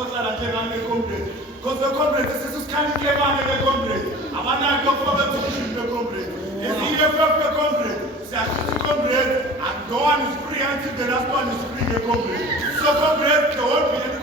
sohlala njengane-comrade. Because the comrade sesisikhalile manje le-comrade. Abanaki okufaka education le-comrade. Ezi-EFF le-comrade. Siyashithi comrade, and no one is free until the last one is free le-comrade. So comrade, there won't be any